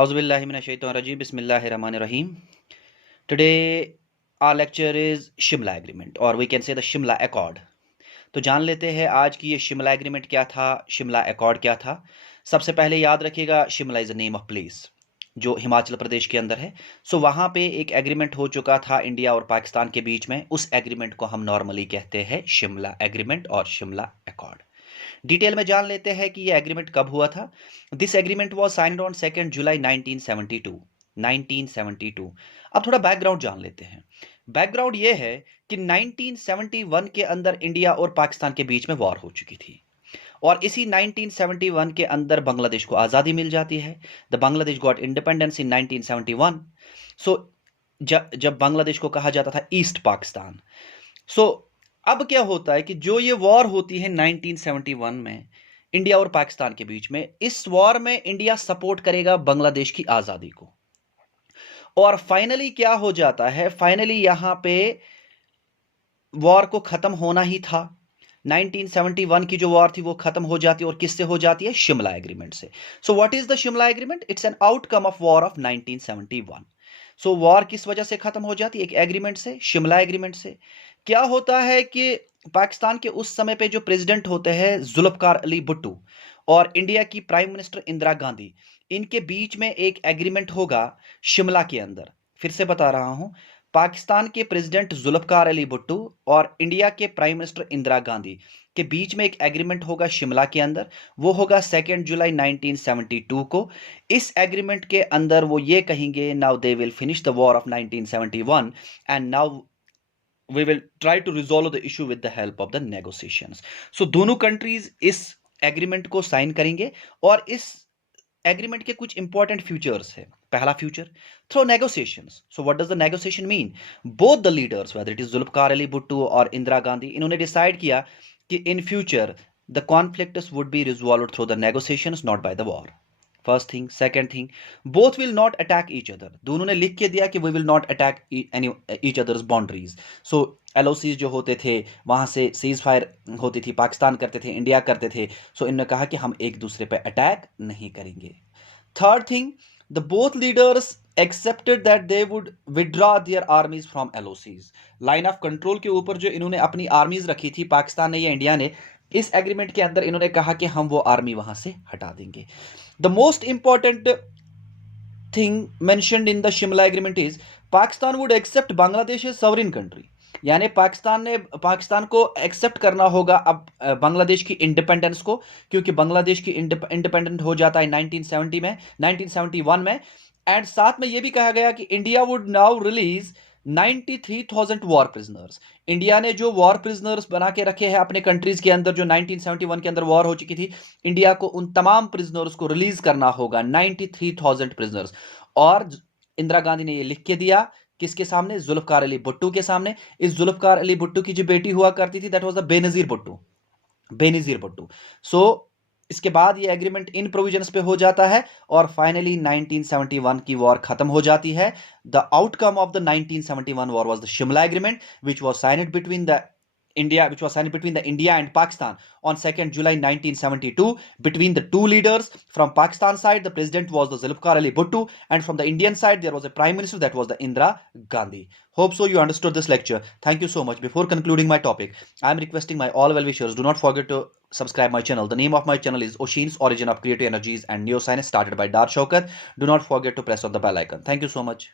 Auzubillahiminash-shaytanir-rajim. Bismillahir-rahmanir-rahim. Today our lecture is Shimla Agreement or we can say the Shimla Accord. तो जान लेते हैं आज की ये शिमला एग्रीमेंट क्या था, शिमला अकॉर्ड क्या था। सबसे पहले याद रखिएगा Shimla is a name of place जो हिमाचल प्रदेश के अंदर है। सो वहाँ पे एक एग्रीमेंट हो चुका था इंडिया और पाकिस्तान के बीच में। उस एग्रीमेंट को हम नॉर्मली कहते हैं शिमला एग्रीमेंट और शिमला अकॉर्ड। डिटेल में जान लेते हैं कि ये एग्रीमेंट कब हुआ था। This agreement was signed on 2 जुलाई 1972। अब थोड़ा बैकग्राउंड जान लेते हैं। बैकग्राउंड ये है कि 1971 के अंदर इंडिया और पाकिस्तान के बीच में वॉर हो चुकी थी और इसी 1971 के अंदर बांग्लादेश को आज़ादी मिल जाती है। The Bangladesh got independence in 1971। सो जब बांग्लादेश को कहा जाता था ईस्ट पाकिस्तान। सो अब क्या होता है कि जो ये वॉर होती है 1971 में इंडिया और पाकिस्तान के बीच में, इस वॉर में इंडिया सपोर्ट करेगा बांग्लादेश की आज़ादी को। और फाइनली क्या हो जाता है, फाइनली यहां पे वॉर को खत्म होना ही था। 1971 की जो वॉर थी वो खत्म हो जाती है और किससे हो जाती है? शिमला एग्रीमेंट से। So what is the Shimla agreement? It's an outcome of war of 1971। So war किस वजह से खत्म हो जाती है? एक एग्रीमेंट से, शिमला एग्रीमेंट से। क्या होता है कि पाकिस्तान के उस समय पे जो प्रेसिडेंट होते हैं जुल्फकार अली भुट्टो और इंडिया की प्राइम मिनिस्टर इंदिरा गांधी, इनके बीच में एक एग्रीमेंट होगा शिमला के अंदर। फिर से बता रहा हूं, पाकिस्तान के प्रेसिडेंट जुल्फकार अली भुट्टो और इंडिया के प्राइम मिनिस्टर इंदिरा गांधी के बीच में एक एग्रीमेंट होगा शिमला के अंदर। वो होगा 2 जुलाई 1972 को। इस एग्रीमेंट के अंदर वो ये कहेंगे, now they will finish the war of 1971 and now we will try to resolve the issue with the help of the negotiations. So दोनों कंट्रीज इस एग्रीमेंट को साइन करेंगे और इस एग्रीमेंट के कुछ इंपॉर्टेंट फ्यूचर्स है। पहला future, through negotiations. So what does the negotiation mean? Both the leaders, whether it is Zulfikar Ali Bhutto और इंदिरा गांधी, इन्होंने डिसाइड किया कि in future the conflicts would be resolved through the negotiations, not by the war. First thing. Second thing, both will not attack each other. दोनों ने लिख के दिया कि we will not attack any each others boundaries. So LOC जो होते थे वहां से सीज फायर होती थी, पाकिस्तान करते थे, इंडिया करते थे। सो इन्होंने कहा कि हम एक दूसरे पे अटैक नहीं करेंगे। Third thing, the both leaders accepted that they would withdraw their armies from LOCs. Line of control के ऊपर जो इन्होंने अपनी आर्मीज रखी थी, पाकिस्तान ने या इंडिया ने, इस एग्रीमेंट के अंदर इन्होंने कहा कि हम वो आर्मी वहां से हटा देंगे। The most important thing mentioned in the Shimla agreement is Pakistan would accept Bangladesh as sovereign country. यानी पाकिस्तान को एक्सेप्ट करना होगा अब बांग्लादेश की इंडिपेंडेंस को, क्योंकि बांग्लादेश की इंडिपेंडेंट हो जाता है 1970 में, 1971 में। एंड साथ में यह भी कहा गया कि India would now release 93,000 war prisoners. India ने जो वॉर प्रिजनर्स बना के रखे हैं अपने कंट्रीज के अंदर, जो 1971 के अंदर वॉर हो चुकी थी, इंडिया को उन तमाम प्रिजनर्स को रिलीज करना होगा, 93,000 प्रिजनर्स। और इंदिरा गांधी ने ये लिख के दिया किसके सामने? जुल्फकार अली भुट्टो के सामने। इस जुल्फकार अली भुट्टो की जो बेटी हुआ करती थी, that was the Benazir Bhutto, Benazir Bhutto. So इसके बाद ये एग्रीमेंट इन प्रोविजंस पे हो जाता है और फाइनली 1971 की वॉर खत्म हो जाती है। The outcome of the 1971 war was the Shimla agreement which was signed between the India and Pakistan on 2 July 1972 between the two leaders. From Pakistan side, the president was the Zulfikar Ali Bhutto, and from the Indian side, there was a prime minister, that was the Indira Gandhi. Hope so you understood this lecture. Thank you so much. Before concluding my topic, I am requesting my all well-wishers, do not forget to subscribe my channel. The name of my channel is Oshin's Origin of Creative Energies and Neoscience, started by Dar Shaukat. Do not forget to press on the bell icon. Thank you so much.